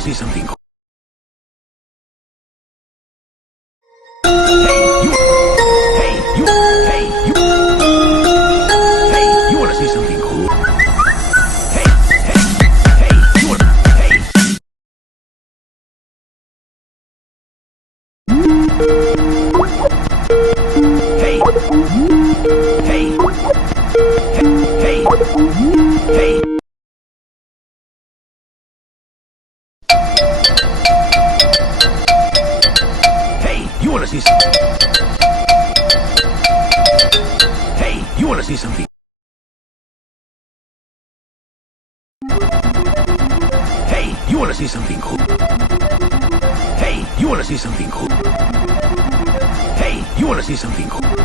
wanna see something cool? You wanna see something cool? Hey! You wanna see something? Hey, you wanna see something? Hey, you wanna see something cool? Hey, you wanna see something cool? Hey, you wanna see something cool?